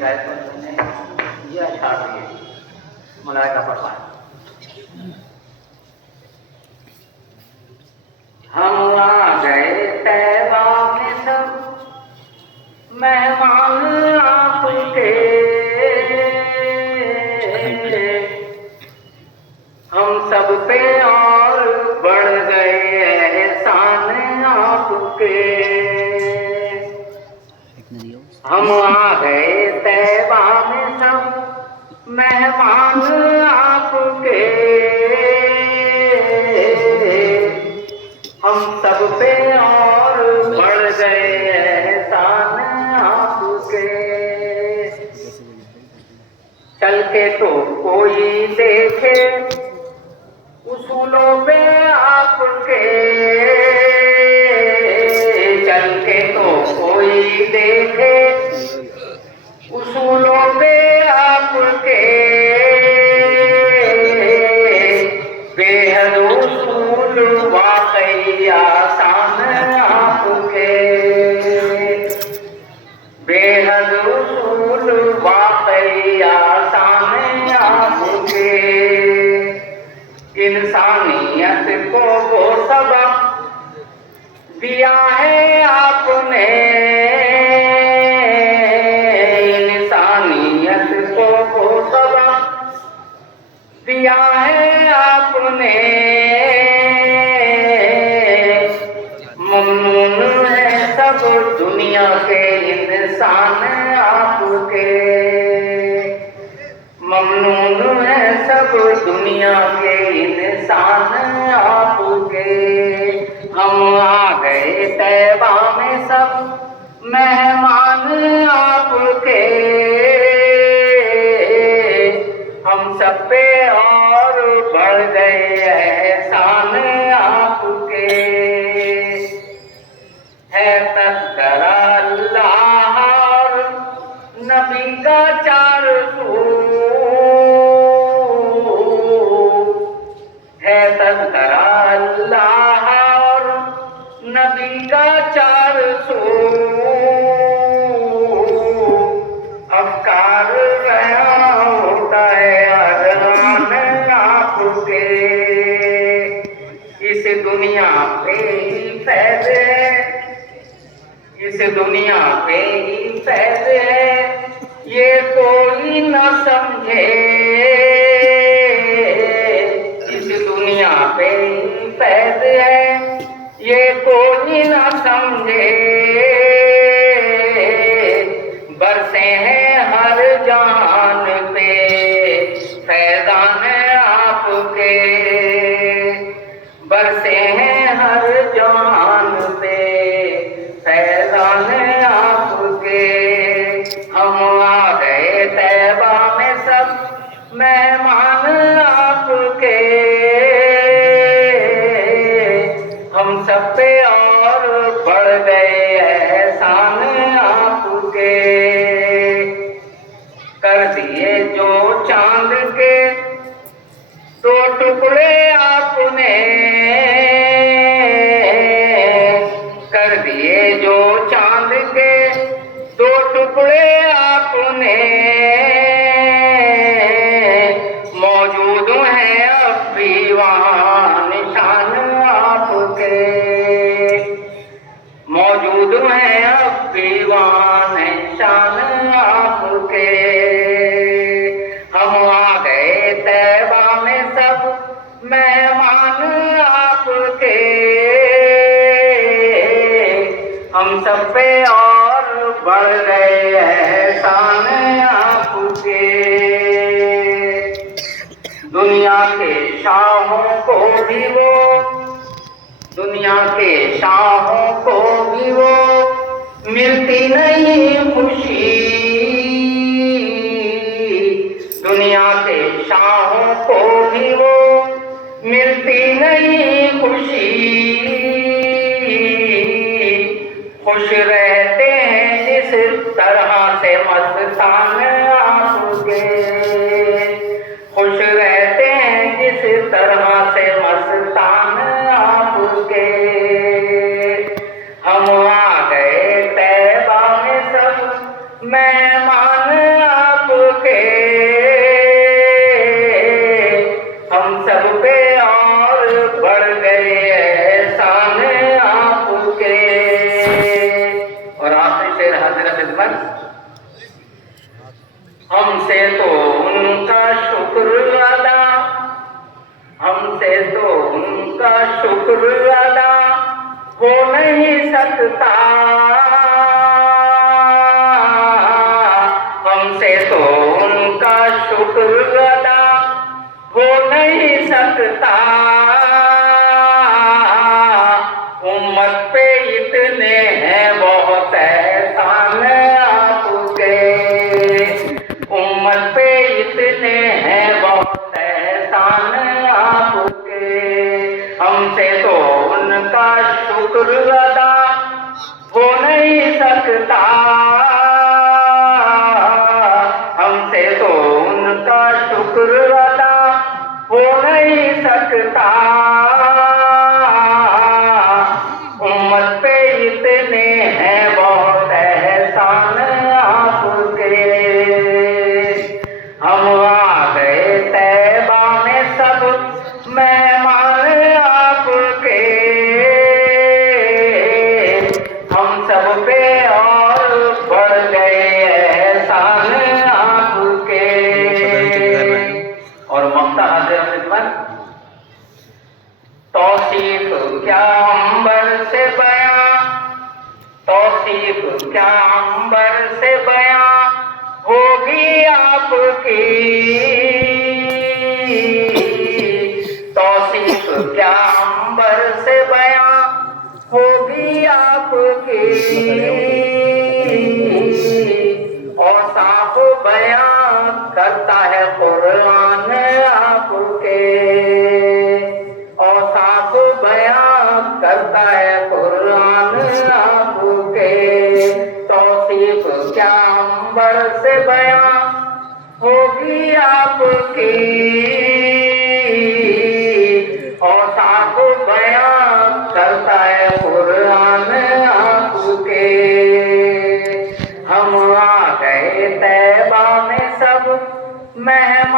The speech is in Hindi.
हिदायत पर मैंने ये अशार दिए मुलायका फरमाया। हम आ गए तैबा में सब मेहमान आपके, हम सब पे और बढ़ गए एहसान आपके। हम आ गए तैबा में सब मेहमान आपके, हम सब पे और बढ़ गए एहसान आपके। चल के तो कोई देखे उसूलों पे आपके, चल के तो कोई देखे उसूलों पे आपके, बेहद उसूल वाकई आसान आपके, बेहद उसूल वाकई आसान आपके। इंसानियत को वो सबक दिया है आपने, इंसानियत को वो सबक दिया है आपने। ममनून है सब दुनिया के इंसान आपके, ममनून है सब दुनिया के इंसान आपके। हम आ गए तैबा में सब मेहमान आपके, हम सब पे और बढ़ गए एहसान आपके। है तज़किरा अल्लाह और नबी का 400, है तज़किरा अल्लाह और नबी का 400, अफ़कार रहा होता है अरमान आपके। इस दुनिया पे ही फैज़ है, इस दुनिया पे ही फैज़ है, ये कोई न समझे। इस दुनिया पे ही फैज़ है, ये कोई न समझे। बरसे हैं हर जान पे फैज़ान आपके, बरसे हैं हर जान पे फैज़ान आपके। हम आ गए तैबा में सब मेहमान आपके, हम सब पे और बढ़ गए एहसान आपके। कर दिए जो चांद के 2 टुकड़े आपने, कर दिए जो चांद के 2 टुकड़े आपने। मौजूद हैं अब भी वहाँ निशान आपके, मौजूद हैं अब भी वहाँ निशान आपके। हम आ गए तैबा में सब मेहमान आपके, हम सब पे और बढ़ गए एहसान आपके। दुनिया के शाहों को भी वो, दुनिया के शाहों को भी वो मिलती नहीं खुशी, दुनिया के शाहों को भी वो मिलती नहीं खुशी। खुश रहते हैं जिस तरह से मस्तान आपके, खुश रहते हैं जिस तरह से मस्तान आपके। हम आ गए तैबा में सब मेहमान हमसे तो उनका शुक्र अदा, हमसे तो उनका शुक्र अदा हो नहीं सकता, हमसे तो उनका शुक्र अदा हो नहीं सकता। उम्मत पे इतने हैं बहुत एहसान आपके, उम्मत पे इतने हैं बहुत एहसान आपके। हमसे तो उनका शुक्र अदा हो नहीं सकता, हमसे तो उनका शुक्र अदा हो नहीं सकता। उम्मत पे इतने हैं बहुत एहसान आपके। हम आ गए तैबा में सब मेहमान आपके, हम सब पे और बढ़ गए एहसान आपके। और ममता हाजिर खिदमत, तौसीफ क्या अंबर से बयां, तौसीफ क्या अंबर से बयां होगी आपकी, तौसीफ क्या अंबर से बयां होगी आपकी। औसाफ बयां करता है कुरान आपके, औसाफ बयां करता है कुरान आपके। तौसीफ क्या अंबर से बयां होगी आपकी, औसाफ बयां करता है कुरान आपके। हम आ गए तैबा में सब मेहमान